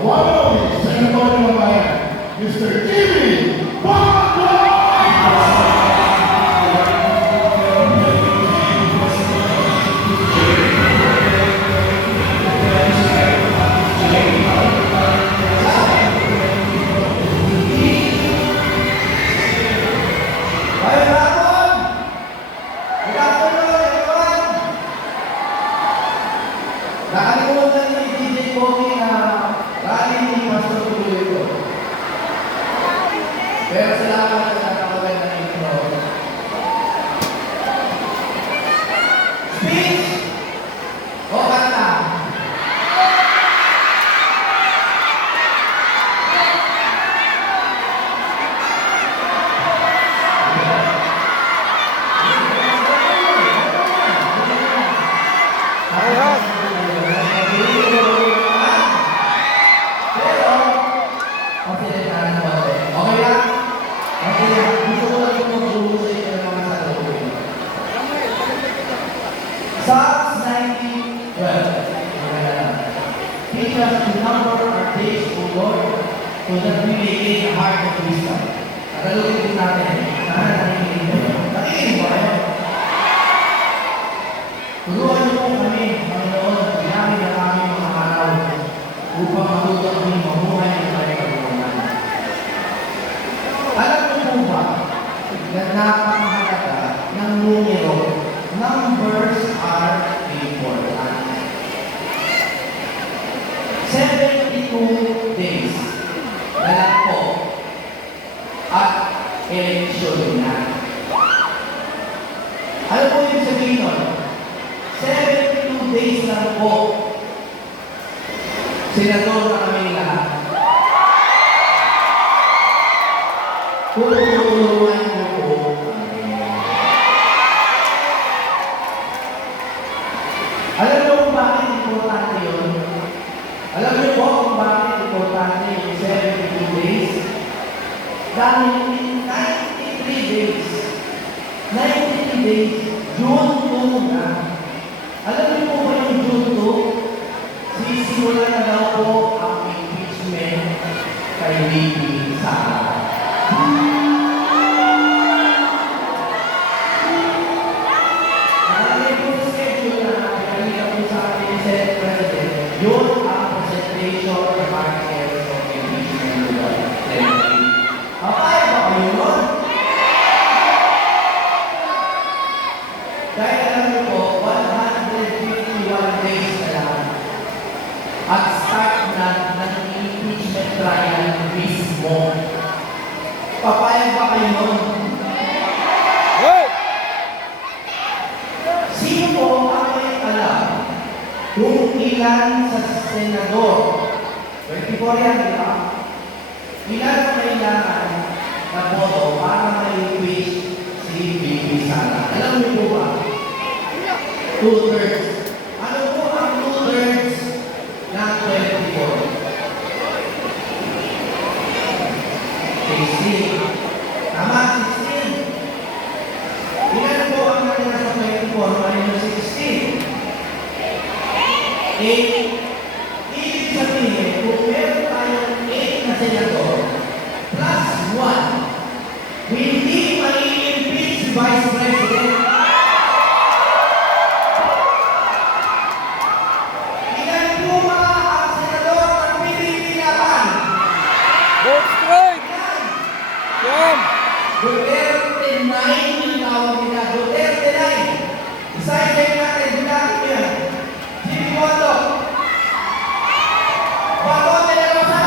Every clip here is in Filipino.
one and only sa Kanabawan ng Bayan, Mr. Jimmy Bago! Nakalimutan ni DJ Pogi na rally ni Pastor Julio. Pero salamat sa nakakawalan ng intro. Speech o kanta? Psalms 90:12. Teach us to number our days, O Lord, so that we may gain a heart of wisdom. Tagalogin din natin. Sana nakikinig kayo. Nakikinig ba kayo? Turuan niyo po kami, Panginoon, at ginamit ang aming mga araw upang matuto kami mamuhay ng kanyang pagkukunan. Alam niyo po ba na napakahalaga ng numero? Numbers are important. 72 days na lang po at eleksyon na. Ano po yung sabihin nun? 72 days lang po. Senador na kami lahat. Tuturuan mo po. Alam niyo kung bakit importante yun? Alam niyo po kung bakit importante yung 72 days? Dahil in 93 days, 93 days, June 2 na. Alam niyo po ba yung June 2? Sisimula na daw po ang impeachment kay VP Sara. Yun ang presentation ng markers of impeachment to the Senate. Papayag ba kayo nun? Dahil alam niyo po, 151 days na lang at start na ng impeachment trial mismo. Papayag ba kayo nun? Sino po ang may alam kung ilan sa senador, 24 yan, di ba? Ilan ang kailangan na boto para ma-impeach si VP Sara? Alam niyo po ba? 2/3. Ano po ang 2/3 ng 24? 16. Tama, 16. Ilan po ang natira sa 24 minus 16? 8. Ibig sabihin, kung meron tayong 8 na senador plus 1, hindi ma-i-impeach si Vice President. Ilan po ba ang senador ng Pilipinas? Vote strike! Yan! Duterte 9 yung tawag nila. Duterte 9. Isa-isay natin, dinatin mo yan. Jimmy Boto. Bato de la Rosa.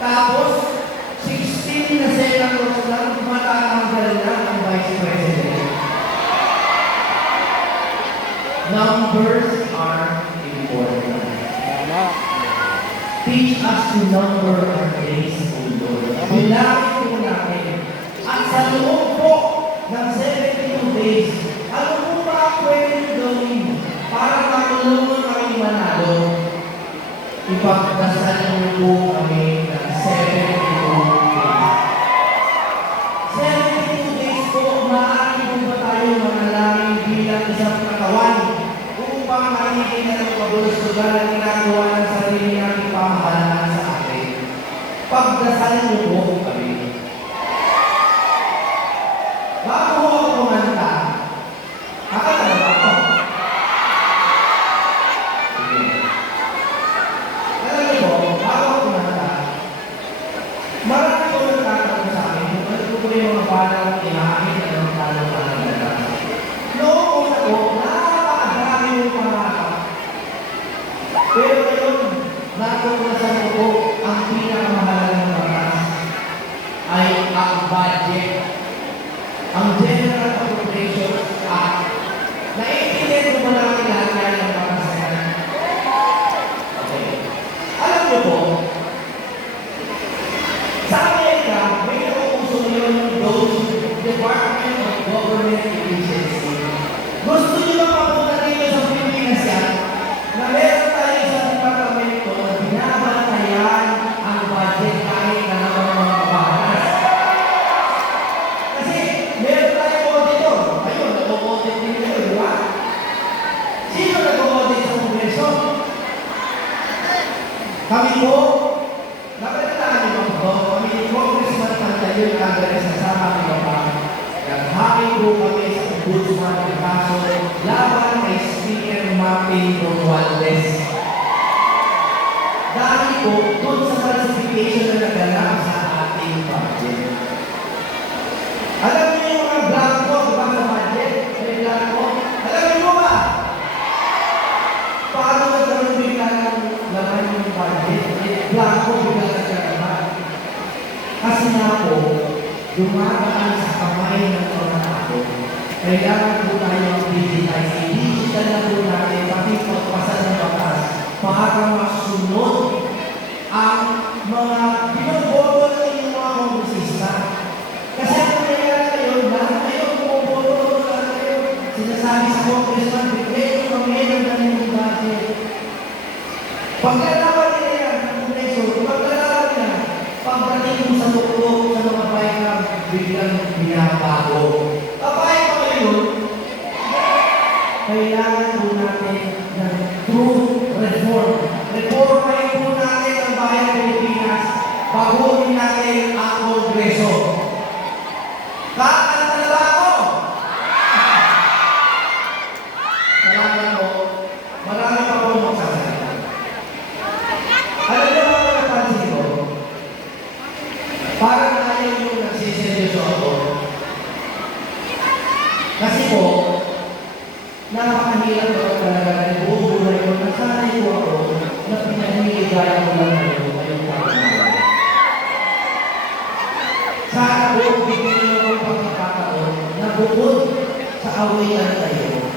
Tapos, 16 na senators lang, matatanggal na ang Vice President. Numbers are important. Tama. Teach us to number our days, O Lord. Bilangin po natin. At sa loob po ng 72 days, ano po ba ang pwede nyo gawin para matulungan kami manalo? Ipagdasal niyo po kami ng 72 days. 72 days po, maaari po ba tayo manalangin bilang isang katawan upang makikita ng pagulusugan ang ginagawa ng sarili nating pamahalaan sa atin? Pagdasal niyo po kami. Bago ako kumanta, akala ba ako? Sige. Alam niyo po, bago ako kumanta, marami po nagtatanong sa akin kung ano po yung mga parang inaakit na ng parang panagdala. Noong una po, napakadami yung pangarap. Pero ngayon, natuklasan ko po ang pinakamahalagang batas ay ang budget. Ang General Appropriations Act. Naiintindihan ko ba natin lahat yan ng batas na yan? Okay. Alam niyo po, sa Amerika, may nauuso ngayon those Department of Government Efficiency. Gusto niyo ba mapunta dito sa Pilipinas yan? Na meron tayo sa departamento na binabantayan ang budget kahit na naman mga batas. Kasi meron tayong auditor. Ayun, nag-audit din kayo, di ba? Sino nag-audit sa Kongreso? Kami po, napalitaan niyo ba po? Kami ni Congressman Pantayo Cagares sa sama ni Papa. Naghain po kami sa Ombudsman ng kaso laban kay Speaker Martin Romualdez. Dahil po, doon sa falsification na naganap sa ating budget. Alam niyo yung mga blanco, di ba sa budget? May blanco. Alam niyo mo ba? Paano nagkaroon bigla ng laman yung budget? Blanco bigla nagkaroon. Kasi nga po, dumagaan sa kamay ng mga tao. Kailangan po tayo mag-digitize. I-digital na po natin pati pagpasa ng batas para masunod ang mga binoboto ng inyong mga kongresista. Kasi ang nangyayari ngayon, lahat kayo bumuboto lahat kayo. Sinasabi sa congressman, bigay ko kami ng ganun budget. Paglalaban nila yan ng kongreso, paglalaban nila, pagdating mo sa tuktok sa mga bayang biglang binabago. Kapay pa kayo, kailangan po natin ng true reform. Reformahin po natin ang bayang Pilipinas. Baguhin natin ang kongreso. Kakanta na ba ako? Salamat po. Marami pa po magsasalita. Alam niyo ba ang napansin ko? Parang ayaw yung nagsiseryoso ako. Kasi po, napakahirap ko talaga na bubuhay ko. Nasanay ko ako na pinahihigaya ko lang ngayon ngayong pagkakas. Sana po, bigyan niyo ako pagkakataon na bukod sa awayan tayo.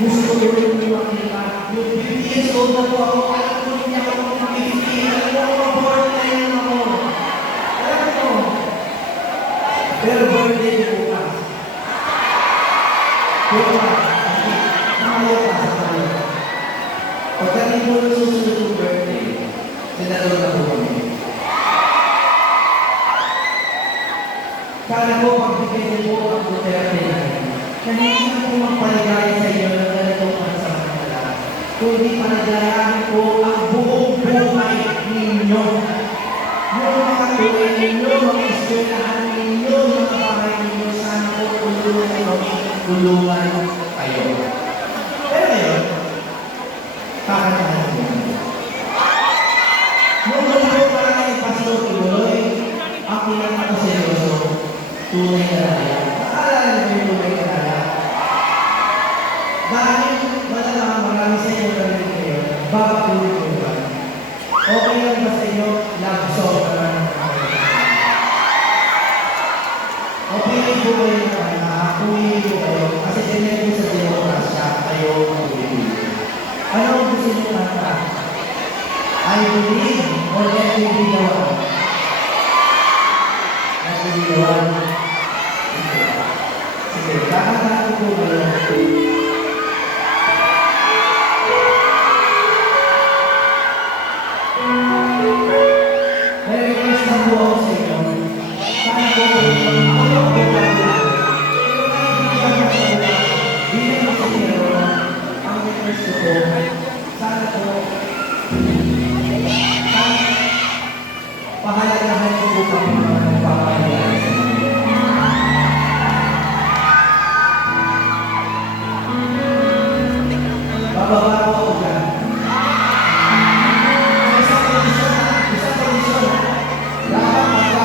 Gusto ko rin makita. Yung 50 years old na po ako, alam ko hindi ako mag-50. Alam ko ako, born na yan ako. Alam ko. Pero birthday ko bukas. Bukas. Namayaw ka sa tayo. Pagdating mo ng susunod yung birthday, sinalo na po kami. Sana po pagbigay mo po ang Duterte na yan. Hindi na po magpaligaya sa iyo ng ganitong pansamantala. Kundi paligayahin po ang buong buhay ninyo. Yung mga tuloy ninyo, mga istoryahan ninyo, mga bahay ninyo, sana po tulungan kayo. Pero ngayon, kakantahan ko yan. Nung ulo pa lang yung Pastor Tuloy, ang pinakata seryoso, tunay na raya. Akala niyo yung tunay na raya? Dahil malalang marami sa inyo na rin kayo, baka tuloy ko ba? Okay lang ba sa inyo? Love song.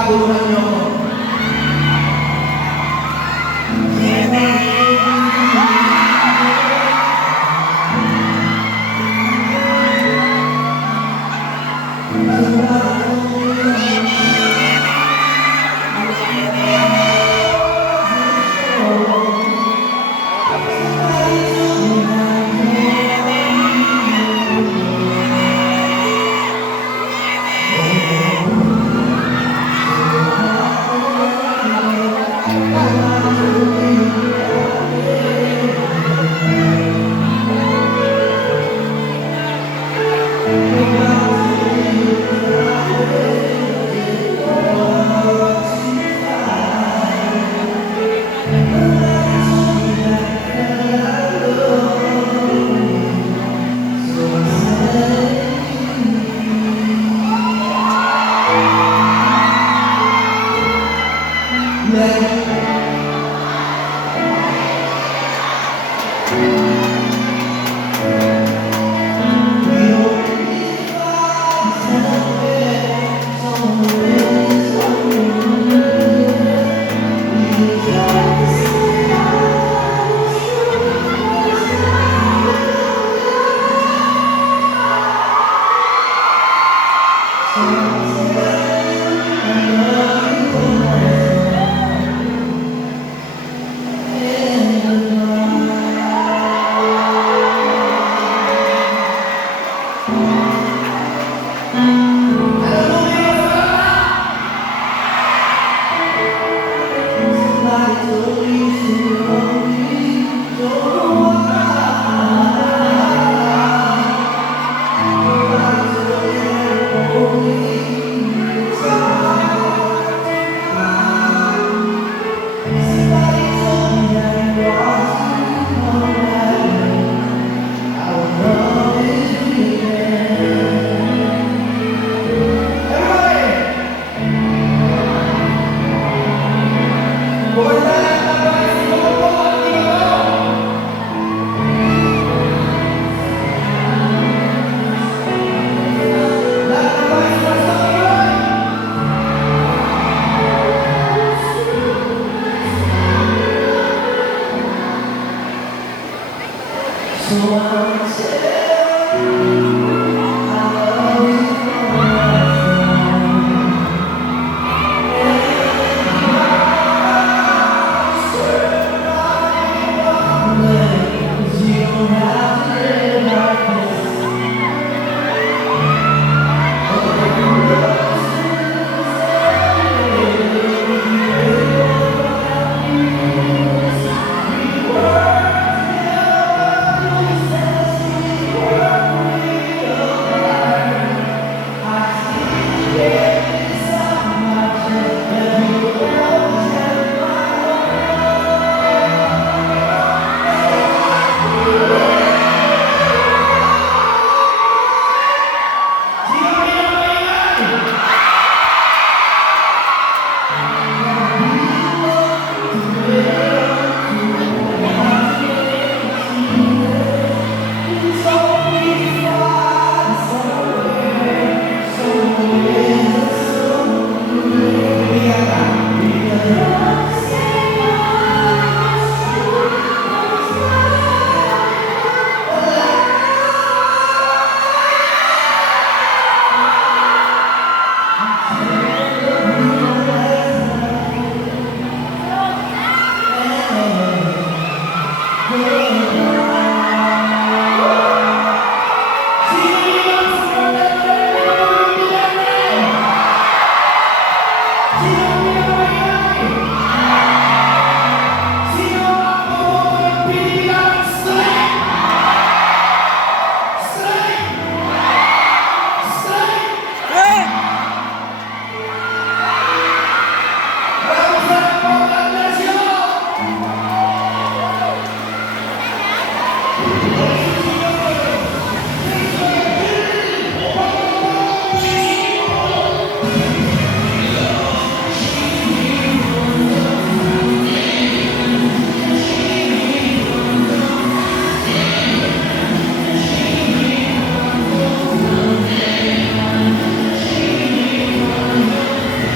pagtulungan niyo ako. Thank you.